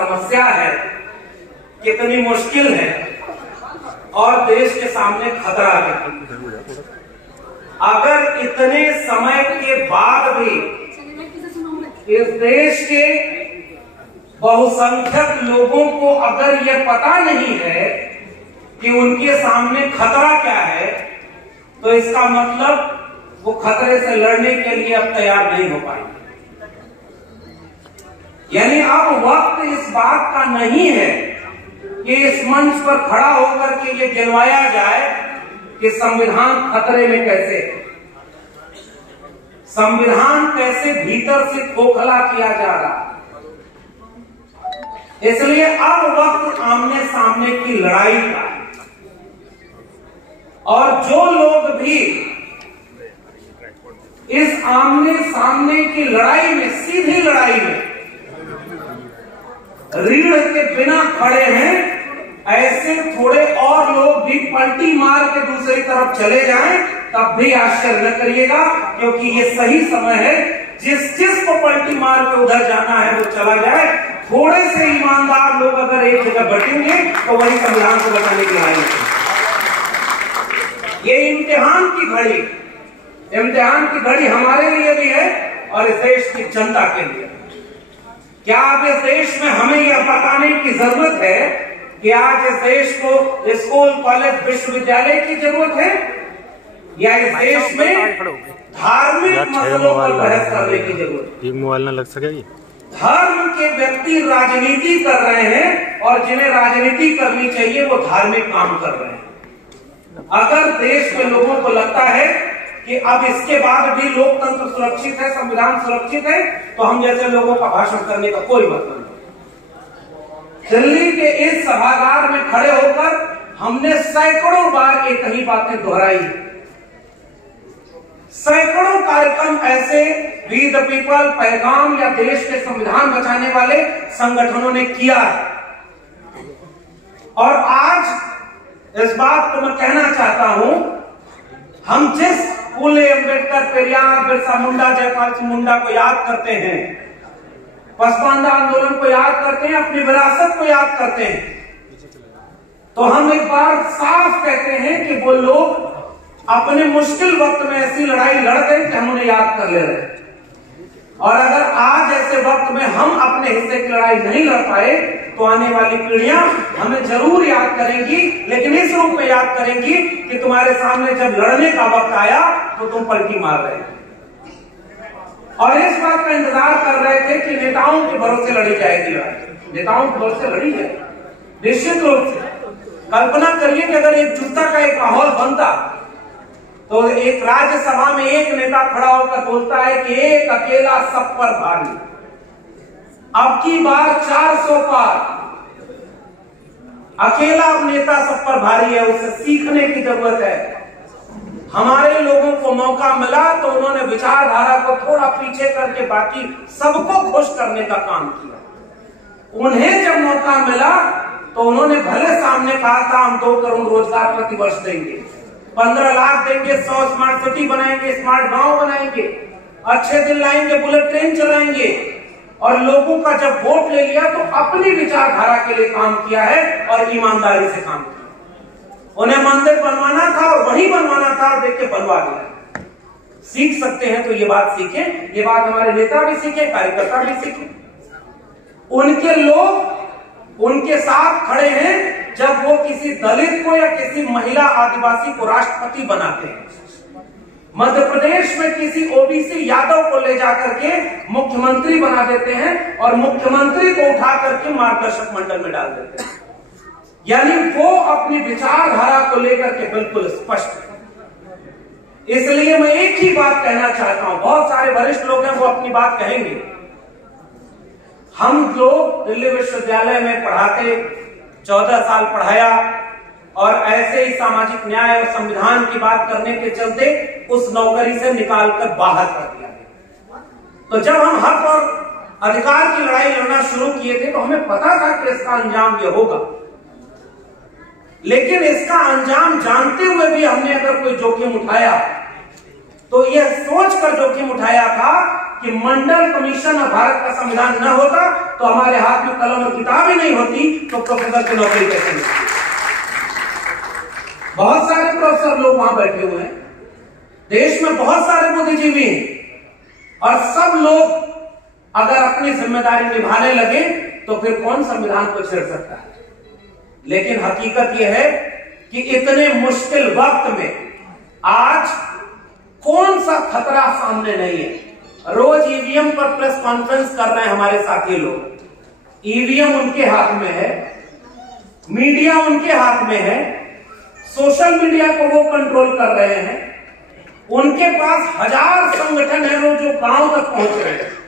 समस्या है, कितनी मुश्किल है और देश के सामने खतरा है। अगर इतने समय के बाद भी इस देश के बहुसंख्यक लोगों को अगर यह पता नहीं है कि उनके सामने खतरा क्या है, तो इसका मतलब वो खतरे से लड़ने के लिए अब तैयार नहीं हो पाएंगे। यानी अब वक्त इस बात का नहीं है कि इस मंच पर खड़ा होकर के ये गिनवाया जाए कि संविधान खतरे में कैसे, संविधान कैसे भीतर से खोखला किया जा रहा। इसलिए अब वक्त आमने सामने की लड़ाई का है। और जो लोग भी इस आमने सामने की लड़ाई में, सीधी लड़ाई में रीढ़ के बिना खड़े हैं, ऐसे थोड़े और लोग भी पलटी मार के दूसरी तरफ चले जाएं, तब भी आश्चर्य न करिएगा, क्योंकि ये सही समय है। जिस को पलटी मार के उधर जाना है वो चला जाए। थोड़े से ईमानदार लोग अगर एक जगह बटेंगे तो वही संविधान को बचाने के लिए आएंगे। ये इम्तिहान की घड़ी हमारे लिए भी है और इस देश की जनता के लिए। क्या अब इस देश में हमें यह बताने की जरूरत है कि आज इस देश को स्कूल, कॉलेज, विश्वविद्यालय की जरूरत है, या इस देश में धार्मिक मसलों पर बहस करने की जरूरत है? मोबाइल न लग सकेगी। धर्म के व्यक्ति राजनीति कर रहे हैं और जिन्हें राजनीति करनी चाहिए वो धार्मिक काम कर रहे हैं। अगर देश के लोगों को लगता है कि अब इसके बाद भी लोकतंत्र सुरक्षित है, संविधान सुरक्षित है, तो हम जैसे लोगों का भाषण करने का कोई मतलब नहीं। दिल्ली के इस सभागार में खड़े होकर हमने सैकड़ों बार एक ही बातें दोहराई। सैकड़ों कार्यक्रम ऐसे वी द पीपल, पैगाम या देश के संविधान बचाने वाले संगठनों ने किया है। और आज इस बात को मैं कहना चाहता हूं, हम जिस फूले, अम्बेडकर, पेरियार, बिरसा मुंडा, जयपाल सिंह मुंडा को याद करते हैं, पसमानदा आंदोलन को याद करते हैं, अपनी विरासत को याद करते हैं, तो हम एक बार साफ कहते हैं कि वो लोग अपने मुश्किल वक्त में ऐसी लड़ाई लड़ गए कि हम उन्हें याद कर ले रहे। और अगर आज ऐसे वक्त में हम अपने हिस्से की लड़ाई नहीं लड़ पाए तो आने वाली पीढ़ियां हमें जरूर याद करेंगी, लेकिन इस रूप में याद करेंगी कि तुम्हारे सामने जब लड़ने का वक्त आया तो तुम पलटी मार रहे थे और इस बात का इंतजार कर रहे थे कि नेताओं के भरोसे लड़ी जाएगी लड़ाई, नेताओं के भरोसे लड़ी जाएगी। निश्चित रूप से कल्पना करिए कि अगर एक जुटता का एक माहौल बनता तो एक राज्यसभा में एक नेता खड़ा होकर बोलता है कि एक अकेला सब पर भारी। अब की बार 400 पार, अकेला नेता सब पर भारी है, उसे सीखने की जरूरत है। हमारे लोगों को मौका मिला तो उन्होंने विचारधारा को थोड़ा पीछे करके बाकी सबको खुश करने का काम किया। उन्हें जब मौका मिला तो उन्होंने भले सामने कहा था हम 2 करोड़ रोजगार प्रति वर्ष देंगे, 15 लाख देंगे, 100 स्मार्ट सिटी बनाएंगे, स्मार्ट गांव बनाएंगे, अच्छे दिन लाएंगे, बुलेट ट्रेन चलाएंगे। और लोगों का जब वोट ले लिया तो अपनी विचारधारा के लिए काम किया है और ईमानदारी से काम किया। उन्हें मंदिर बनवाना था और वही बनवाना था और देख के बनवा दिया। सीख सकते हैं तो ये बात सीखें, ये बात हमारे नेता भी सीखे, कार्यकर्ता भी सीखे। उनके लोग उनके साथ खड़े हैं जब वो किसी दलित को या किसी महिला आदिवासी को राष्ट्रपति बनाते हैं। मध्य प्रदेश में किसी ओबीसी यादव को ले जाकर के मुख्यमंत्री बना देते हैं और मुख्यमंत्री को उठा करके मार्गदर्शक मंडल में डाल देते हैं। यानी वो अपनी विचारधारा को लेकर के बिल्कुल स्पष्ट है। इसलिए मैं एक ही बात कहना चाहता हूं, बहुत सारे वरिष्ठ लोग हैं वो अपनी बात कहेंगे। हम लोग दिल्ली विश्वविद्यालय में पढ़ाते, 14 साल पढ़ाया और ऐसे ही सामाजिक न्याय और संविधान की बात करने के चलते उस नौकरी से निकालकर बाहर कर दिया गया। तो जब हम हक और अधिकार की लड़ाई लड़ना शुरू किए थे तो हमें पता था कि इसका अंजाम यह होगा, लेकिन इसका अंजाम जानते हुए भी हमने अगर कोई जोखिम उठाया तो यह सोचकर जोखिम उठाया था कि मंडल कमीशन और भारत का संविधान न होता तो हमारे हाथ में कलम और किताब ही नहीं होती, तो प्रोफेसर की नौकरी कैसे मिलती। बहुत सारे प्रोफेसर लोग वहां बैठे हुए हैं, देश में बहुत सारे बुद्धिजीवी हैं, और सब लोग अगर अपनी जिम्मेदारी निभाने लगे तो फिर कौन संविधान को छेड़ सकता है। लेकिन हकीकत यह है कि इतने मुश्किल वक्त में आज कौन सा खतरा सामने नहीं है। रोज ईवीएम पर प्रेस कॉन्फ्रेंस कर रहे हैं हमारे साथी लोग, ईवीएम उनके हाथ में है, मीडिया उनके हाथ में है, सोशल मीडिया को वो कंट्रोल कर रहे हैं, उनके पास हजार संगठन है जो गांव तक पहुंच रहे हैं।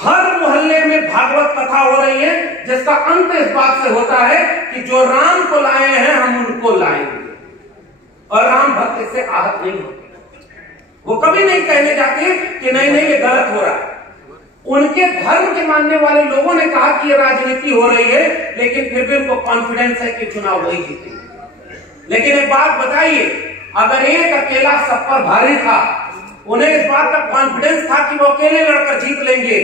हर मोहल्ले में भागवत कथा हो रही है, जिसका अंत इस बात से होता है कि जो राम को लाए हैं हम उनको लाएंगे, और राम भक्त इससे आहत नहीं होते। वो कभी नहीं कहने जाते कि नहीं नहीं ये गलत हो रहा है। उनके धर्म के मानने वाले लोगों ने कहा कि ये राजनीति हो रही है, लेकिन फिर भी उनको कॉन्फिडेंस है कि चुनाव वही जीतेंगे। लेकिन एक बात बताइए, अगर एक अकेला सब पर भारी था, उन्हें इस बात का कॉन्फिडेंस था कि वो अकेले लड़कर जीत लेंगे,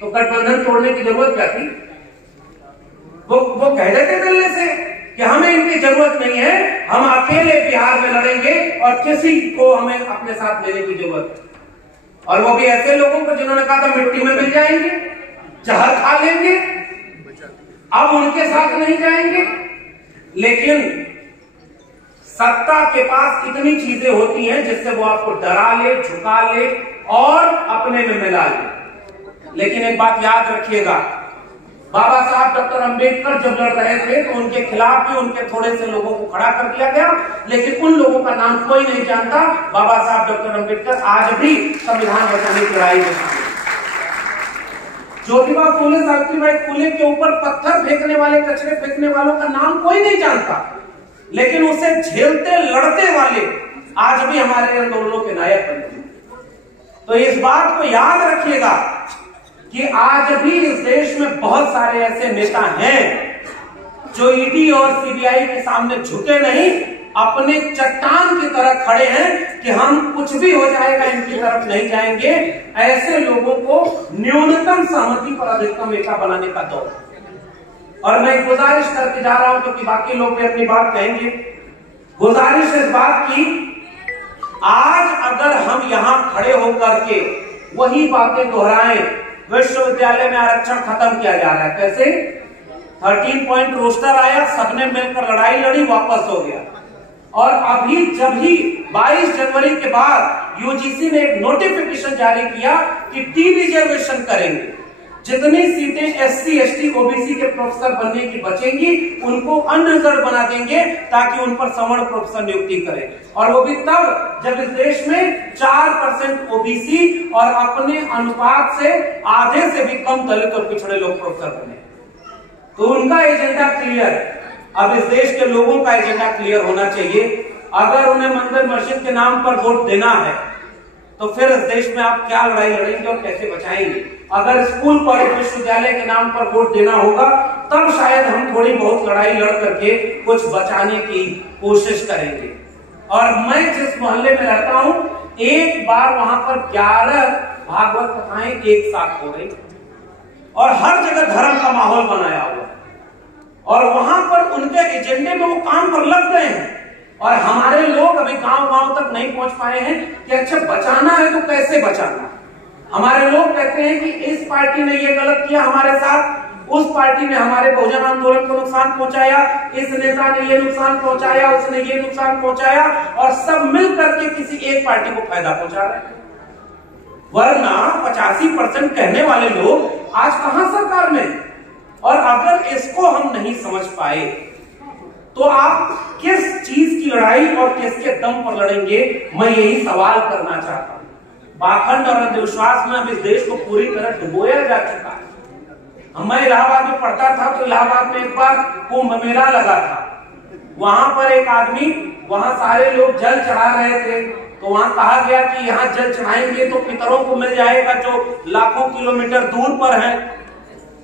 तो गठबंधन तोड़ने की जरूरत क्या थी। वो कह देते दिल्ली से कि हमें इनकी जरूरत नहीं है, हम अकेले बिहार में लड़ेंगे और किसी को हमें अपने साथ लेने की जरूरत है। और वो भी ऐसे लोगों को जिन्होंने कहा था मिट्टी में मिल जाएंगे, जहर खा लेंगे, अब उनके साथ नहीं जाएंगे। लेकिन सत्ता के पास इतनी चीजें होती हैं जिससे वो आपको डरा ले, झुका ले और अपने में मिला ले। लेकिन एक बात याद रखिएगा, बाबा साहब डॉक्टर अंबेडकर जब लड़ रहे थे तो उनके खिलाफ भी उनके थोड़े से लोगों को खड़ा कर दिया गया, लेकिन उन लोगों का नाम कोई नहीं जानता। बाबा साहब डॉक्टर अंबेडकर आज भी संविधान बचाने की लड़ाई में शामिल। ज्योतिबा फूले, सावित्रीबाई फूले के ऊपर पत्थर फेंकने वाले, कचरे फेंकने वालों का नाम कोई नहीं जानता, लेकिन उसे झेलते लड़ते वाले आज भी हमारे आंदोलनों के नायक बनते हैं। तो इस बात को याद रखिएगा कि आज भी इस देश में बहुत सारे ऐसे नेता हैं जो ईडी और सीबीआई के सामने झुके नहीं, अपने चट्टान की तरह खड़े हैं कि हम कुछ भी हो जाएगा इनकी तरफ नहीं जाएंगे। ऐसे लोगों को न्यूनतम सहमति पर अधिकतम एकता बनाने का दौर। और मैं गुजारिश करके जा रहा हूं क्योंकि बाकी लोग भी अपनी बात कहेंगे। गुजारिश इस बात की, आज अगर हम यहां खड़े होकर के वही बातें दोहराएं, विश्वविद्यालय में आरक्षण खत्म किया जा रहा है, कैसे 13 पॉइंट रोस्टर आया, सबने मिलकर लड़ाई लड़ी, वापस हो गया। और अभी जब ही 22 जनवरी के बाद यूजीसी ने एक नोटिफिकेशन जारी किया कि डी रिजर्वेशन करेंगे, जितनी सीटें एससी एसटी ओबीसी के प्रोफेसर बनने की बचेंगी उनको अनरिजर्व बना देंगे ताकि उन पर सवर्ण प्रोफेसर नियुक्ति करें। और वो भी तब जब इस देश में 4% ओबीसी और अपने अनुपात से आधे से भी कम दलित और पिछड़े लोग प्रोफेसर बने। तो उनका एजेंडा क्लियर है। अब इस देश के लोगों का एजेंडा क्लियर होना चाहिए। अगर उन्हें मंदिर मस्जिद के नाम पर वोट देना है तो फिर इस देश में आप क्या लड़ाई लड़ेंगे और कैसे बचाएंगे। अगर स्कूल कॉलेज विश्वविद्यालय के नाम पर वोट देना होगा तब शायद हम थोड़ी बहुत लड़ाई लड़ करके कुछ बचाने की कोशिश करेंगे। और मैं जिस मोहल्ले में रहता हूं, एक बार वहां पर 11 भागवत कथाएं एक साथ हो गई और हर जगह धर्म का माहौल बनाया हुआ, और वहां पर उनके एजेंडे में वो काम पर लग गए हैं। और हमारे लोग अभी गांव गांव तक नहीं पहुंच पाए हैं कि अच्छा बचाना है तो कैसे बचाना। हमारे लोग कहते हैं कि इस पार्टी ने ये गलत किया हमारे साथ, उस पार्टी ने हमारे बहुजन आंदोलन को नुकसान पहुंचाया, इस नेता ने ये नुकसान पहुंचाया, उसने ये नुकसान पहुंचाया, और सब मिल करके किसी एक पार्टी को फायदा पहुंचा रहे हैं। वरना 85% कहने वाले लोग आज कहां सरकार में। और अगर इसको हम नहीं समझ पाए तो आप किस चीज की लड़ाई और किसके दम पर लड़ेंगे, मैं यही सवाल करना चाहता हूं। पाखंड और अंधविश्वास में अब इस देश को पूरी तरह डुबोया जा चुका है। मैं इलाहाबाद में पढ़ता था तो इलाहाबाद में एक बार कुंभ मेला लगा था। वहां पर एक आदमी, वहां सारे लोग जल चढ़ा रहे थे, तो वहां कहा गया कि यहाँ जल चढ़ाएंगे तो पितरों को मिल जाएगा जो लाखों किलोमीटर दूर पर है।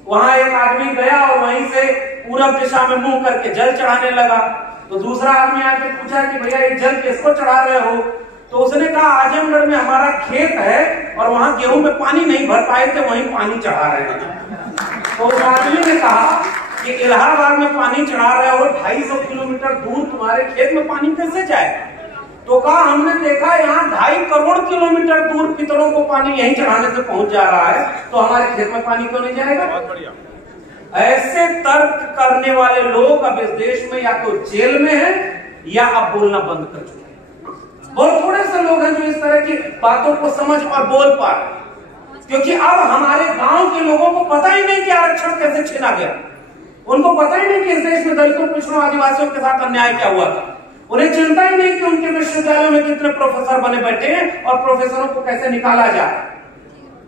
वहां एक आदमी गया और वहीं से पूरब दिशा में मुंह करके जल चढ़ाने लगा। तो दूसरा आदमी आके पूछा कि भैया ये जल किसको चढ़ा रहे हो। तो उसने कहा आजमगढ़ में हमारा खेत है और वहां गेहूं में पानी नहीं भर पाए थे, वहीं पानी चढ़ा रहे हैं। तो उस आदमी ने कहा कि इलाहाबाद में पानी चढ़ा रहे हो, 250 किलोमीटर दूर तुम्हारे खेत में पानी कैसे जाए? तो कहा हमने देखा यहाँ 2.5 करोड़ किलोमीटर दूर पितरों को पानी यहीं चढ़ाने से पहुंच जा रहा है, तो हमारे खेत में पानी क्यों नहीं जाएगा? बहुत बढ़िया। ऐसे तर्क करने वाले लोग अब इस देश में या तो जेल में हैं या अब बोलना बंद कर चुके हैं। बहुत थोड़े से लोग हैं जो इस तरह की बातों को समझ और बोल पा रहे, क्योंकि अब हमारे गांव के लोगों को पता ही नहीं कि आरक्षण कैसे छीना गया। उनको पता ही नहीं कि इस देश में दलितों, पिछड़ों, आदिवासियों के साथ अन्याय क्या हुआ था। उन्हें चिंता ही नहीं कि उनके विश्वविद्यालयों में कितने प्रोफेसर बने बैठे हैं और प्रोफेसरों को कैसे निकाला जाए।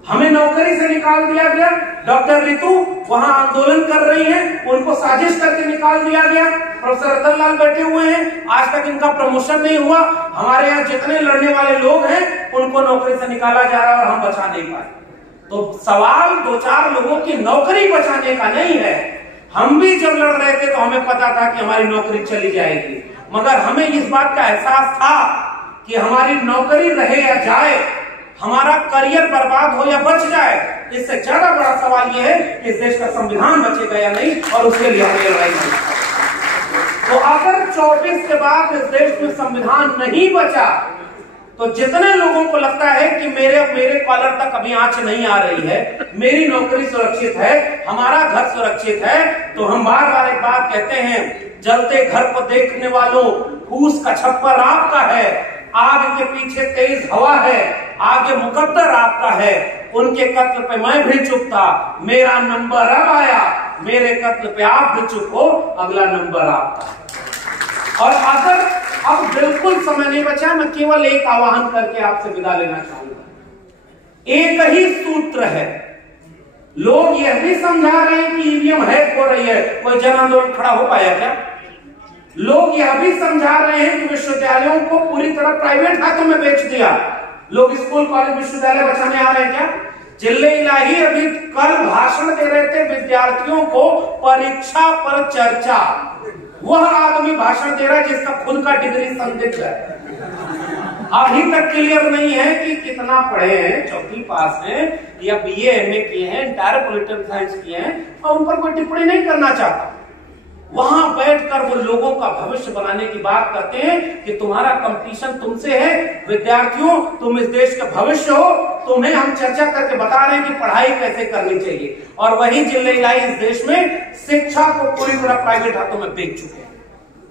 हमें नौकरी से निकाल दिया गया। डॉक्टर रितु वहां आंदोलन कर रही हैं, उनको साजिश करके निकाल दिया गया। प्रोफेसर रतन लाल बैठे हुए हैं, आज तक इनका प्रमोशन नहीं हुआ। हमारे यहाँ जितने लड़ने वाले लोग हैं उनको नौकरी से निकाला जा रहा है और हम बचा नहीं पाए। तो सवाल 2-4 लोगों की नौकरी बचाने का नहीं है। हम भी जब लड़ रहे थे तो हमें पता था कि हमारी नौकरी चली जाएगी, मगर हमें इस बात का एहसास था कि हमारी नौकरी रहे या जाए, हमारा करियर बर्बाद हो या बच जाए, इससे ज्यादा बड़ा सवाल यह है कि इस देश का संविधान बचेगा या नहीं, और उसके लिए हमें लड़ाई करनी है। तो अगर 24 के बाद इस देश में संविधान नहीं बचा, तो जितने लोगों को लगता है कि मेरे कॉलर तक अभी आंच नहीं आ रही है, मेरी नौकरी सुरक्षित है, हमारा घर सुरक्षित है, तो हम बार बार एक बात कहते हैं, जलते घर को देखने वालों, फूस का छप्पर आपका है, आग के पीछे तेज हवा है, आगे मुकद्दर आपका है। उनके कत्ल पे मैं भी चुप था, मेरा नंबर अब आया, मेरे कत्ल पे आप भी चुप हो, अगला नंबर आपका। और अगर अब बिल्कुल समय नहीं बचा, मैं केवल एक आह्वान करके आपसे विदा लेना चाहूंगा। एक ही सूत्र है। लोग यह भी समझा रहे हैं कि ईवीएम हैक हो रही है, कोई जन आंदोलन खड़ा हो पाया क्या? लोग यह भी समझा रहे हैं कि विश्वविद्यालयों को पूरी तरह प्राइवेट हाथों में बेच दिया। लोग स्कूल, कॉलेज, विश्वविद्यालय बचाने आ रहे हैं क्या? जिले इलाही अभी कल भाषण दे रहे थे विद्यार्थियों को परीक्षा पर चर्चा। वह आदमी भाषण दे रहा है जिसका खुद का डिग्री संदिग्ध है। अभी तक क्लियर नहीं है कि कितना पढ़े हैं, 4वीं पास हैं या बीए एमए किए हैं, इंटायर पॉलिटिकल साइंस किए हैं, और उन पर कोई टिप्पणी नहीं करना चाहता। वहां बैठकर वो लोगों का भविष्य बनाने की बात करते हैं कि तुम्हारा कंपटीशन तुमसे है, विद्यार्थियों तुम इस देश के भविष्य हो, तुम्हें हम चर्चा करके बता रहे हैं कि पढ़ाई कैसे करनी चाहिए। और वही जिले इलाही इस देश में शिक्षा को पूरी तरह प्राइवेट हाथों में बेच चुके हैं।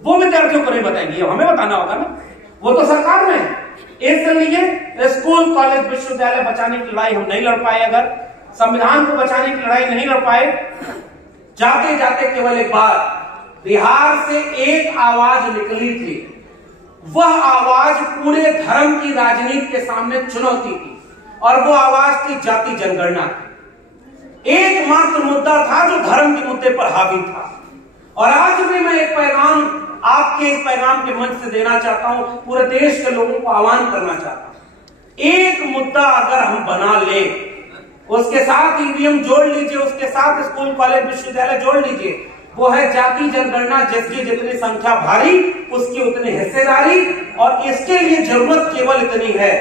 वो विद्यार्थियों को नहीं बताएंगे, हमें बताना होगा ना, वो तो सरकार में है। इसलिए स्कूल, कॉलेज, विश्वविद्यालय बचाने की लड़ाई हम नहीं लड़ पाए, अगर संविधान को बचाने की लड़ाई नहीं लड़ पाए, जाते जाते केवल एक बात, बिहार से एक आवाज निकली थी, वह आवाज पूरे धर्म की राजनीति के सामने चुनौती थी, और वो आवाज थी जाति जनगणना। एकमात्र मुद्दा था जो धर्म के मुद्दे पर हावी था। और आज भी मैं एक पैगाम आपके इस पैगाम के मंच से देना चाहता हूं, पूरे देश के लोगों को आह्वान करना चाहता हूं। एक मुद्दा अगर हम बना लें, उसके साथ ईवीएम जोड़ लीजिए, उसके साथ स्कूल, कॉलेज, विश्वविद्यालय जोड़ लीजिए, वो है जाति जनगणना। जिसकी जितनी संख्या भारी उसकी उतनी हिस्सेदारी, और इसके लिए जरूरत केवल इतनी है,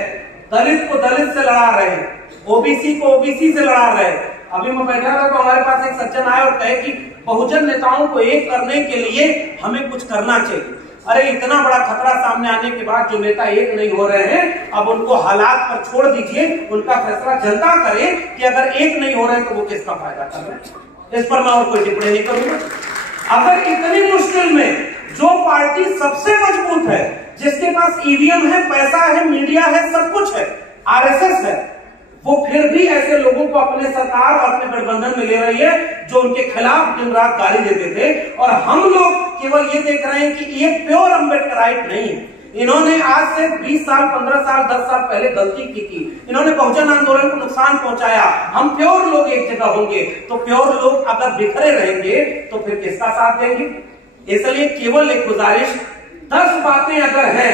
दलित को दलित से लड़ा रहे हैं, ओबीसी को ओबीसी से लड़ा रहे हैं। अभी मैं बैठा था तो हमारे पास एक सज्जन आए और कहे कि बहुजन नेताओं को एक करने के लिए हमें कुछ करना चाहिए। अरे इतना बड़ा खतरा सामने आने के बाद जो नेता एक नहीं हो रहे हैं, अब उनको हालात पर छोड़ दीजिए, उनका फैसला जनता करे कि अगर एक नहीं हो रहे तो वो किसका फायदा कर रहे हैं। इस पर मैं और कोई टिप्पणी नहीं करूंगा। अगर इतनी मुश्किल में जो पार्टी सबसे मजबूत है, जिसके पास ईवीएम है, पैसा है, मीडिया है, सब कुछ है, आरएसएस है, वो फिर भी ऐसे लोगों को अपने सरकार और अपने गठबंधन में ले रही है जो उनके खिलाफ दिन रात गाली देते थे। और हम लोग केवल ये देख रहे हैं कि ये प्योर अम्बेडकराइट नहीं है। इन्होंने आज से 20 साल, 15 साल, 10 साल पहले गलती की थी, इन्होंने बहुजन आंदोलन को नुकसान पहुंचाया। हम प्योर लोग एक जगह होंगे तो प्योर लोग अगर बिखरे रहेंगे तो फिर किसका साथ देंगे? इसलिए केवल एक गुजारिश, 10 बातें अगर हैं,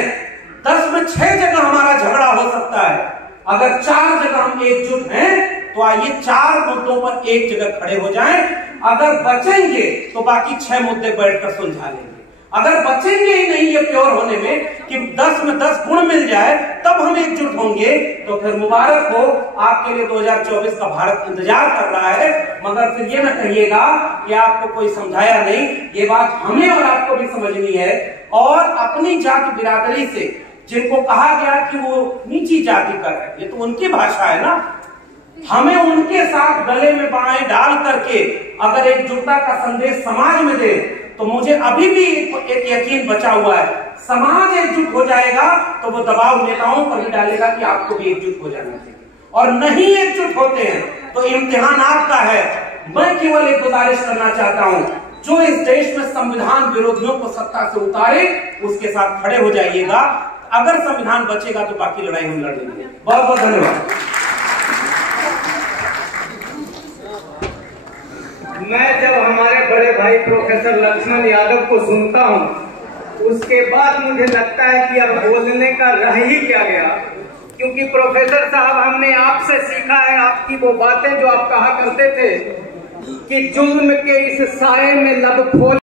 10 में 6 जगह हमारा झगड़ा हो सकता है। अगर 4 जगह हम एकजुट हैं तो आइए 4 मुद्दों पर एक जगह खड़े हो जाएं। अगर बचेंगे तो बाकी 6 मुद्दे बैठकर सुलझा लेंगे। अगर बचेंगे ही नहीं ये प्योर होने में कि 10 में 10 गुण मिल जाए तब हम एकजुट होंगे, तो फिर मुबारक हो आपके लिए 2024 का भारत इंतजार कर रहा है। मगर फिर ये ना कहिएगा कि आपको कोई समझाया नहीं, ये बात हमें और आपको भी समझनी है। और अपनी जाति बिरादरी से जिनको कहा गया कि वो नीची जाति का है, ये तो उनकी भाषा है ना, हमें उनके साथ गले में बाहें डाल करके अगर एकजुटता का संदेश समाज में दे, तो मुझे अभी भी एक यकीन बचा हुआ है, समाज एकजुट हो जाएगा तो वो दबाव नेताओं पर भी डालेगा कि आपको भी एकजुट हो जाना चाहिए। और नहीं एकजुट होते हैं तो इम्तिहान आपका है। मैं केवल एक गुजारिश करना चाहता हूं, जो इस देश में संविधान विरोधियों को सत्ता से उतारे उसके साथ खड़े हो जाइएगा। अगर संविधान बचेगा तो बाकी लड़ाई हम लड़ेंगे। बहुत बहुत धन्यवाद। मैं जब हमारे बड़े भाई प्रोफेसर लक्ष्मण यादव को सुनता हूं, उसके बाद मुझे लगता है कि अब बोलने का रह ही क्या गया, क्योंकि प्रोफेसर साहब हमने आपसे सीखा है आपकी वो बातें जो आप कहा करते थे कि जुल्म के इस साये में लब खोल